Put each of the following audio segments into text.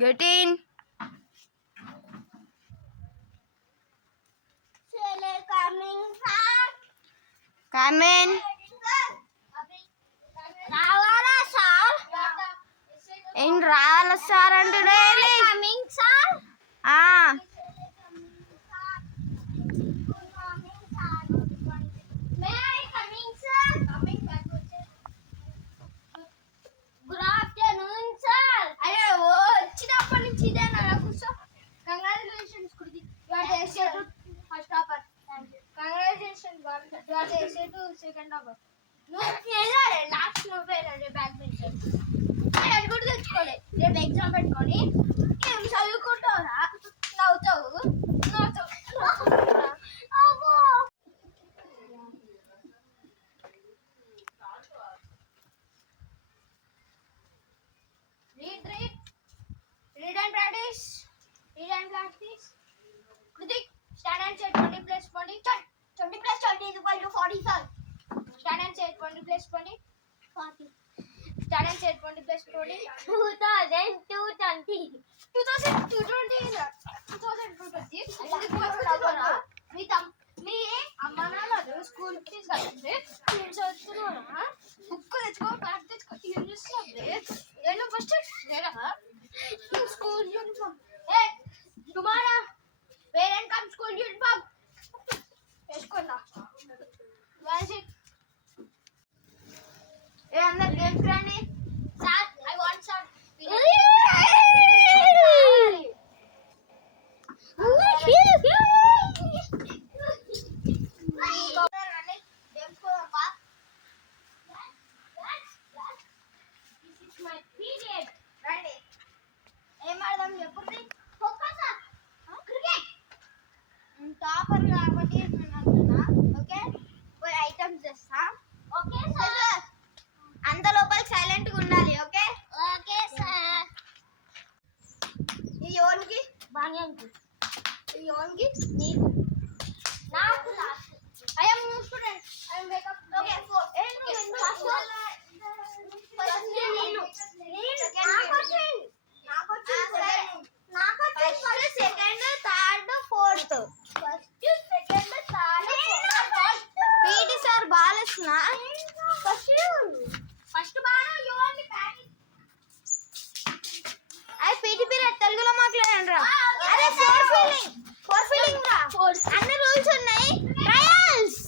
Get in. Coming, sir. Come in. రావాలా sir? ఏం రావాలా సార్ అంటున్నా? Coming sir. May I coming sir? Good afternoon sir. అరే ఓ వచ్చినప్పటి నుంచి ఇదేనా కూర్చో. కంగ్రాచులేషన్స్ కుర్ది. You are the SA two first topper. Congratulations you are the SA two second topper. నువ్వు ఫెయిలరే లాస్ట్ నువ్వు ఫెయిలరే బ్యాక్ బెంచర్. అది కూడా తెచ్చుకోలే. రేపు ఎగ్జామ్ పెట్టుకొని ఏం చదువుకుంటావురా? నవ్వుతావు. అబ్బో read and practice. Kritik, stand and say 20 plus 20. 20 plus 20 is equal to 40, sir. Stand and say 20 plus 20. 40. Stand and say 20 plus 20. 2020. 2020. మీ అమ్మ నాన్నలు స్కూల్ తీసుకెళ్తుంది. చదువుతున్నారా? బుక్ తెచ్చుకో, బ్యాగ్ తెచ్చుకో. ఏం చేస్తుంది? నేను ఫస్ట్ లేదా స్కూల్ యూనిఫామ్. ఏ tomorrow parent come school uniform వేసుకున్నా. ఏ అందరు గేమ్స్ రండి. Sir I want sir. Topper కాబట్టి అంటున్నా. ఓకే పోయి ఐటమ్స్ చేస్తా. Okay sir. అంత లోపల సైలెంట్ గా ఉండాలి. Okay okay sir. ఈ ఓన్కి బాణ్యానికి ఈ ఓన్కి నీకు నాకు last. I am new student. I am wake up. Okay first first second third fourth. PT sir ball ఇస్తున్నా. ఫస్ట్ బాగా యోని ప్యాకింగ్. అరే పీటీ పీరియడ్ తెలుగులో మాట్లాడండి రా. అరే ఫోర్ ఫీలింగ్ రా. అన్ని రూల్స్ ఉన్నాయి. ట్రయల్స్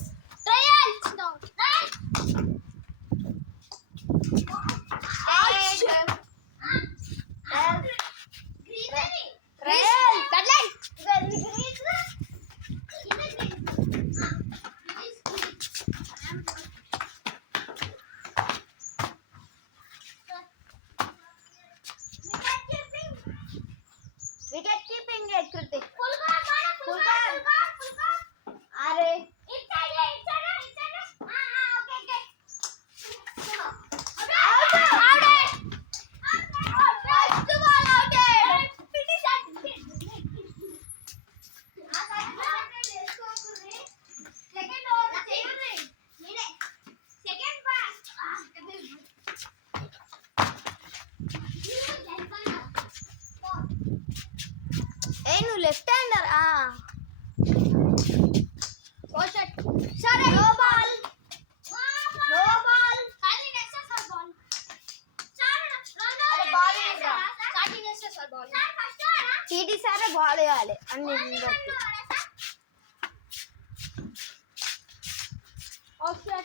నో వికెట్ కీపింగ్ ఎక్కడితే ఫుల్ కార్. అరే ఇచ్చాడే. Okay first ball out. PT shot. Second over చేయండి. మీరే సెకండ్ పాస్. ఏ నువ్వు లెఫ్ట్ హ్యాండర్. సరే నో బాల్. ఖాళీ నెక్స్ట్ సార్ బాల్. బాల్ ఏంట్రా? Starting next sir ball. Sir first ఆరా? పీటీ సారే బాల్ వేయాలి అన్ని ఓకే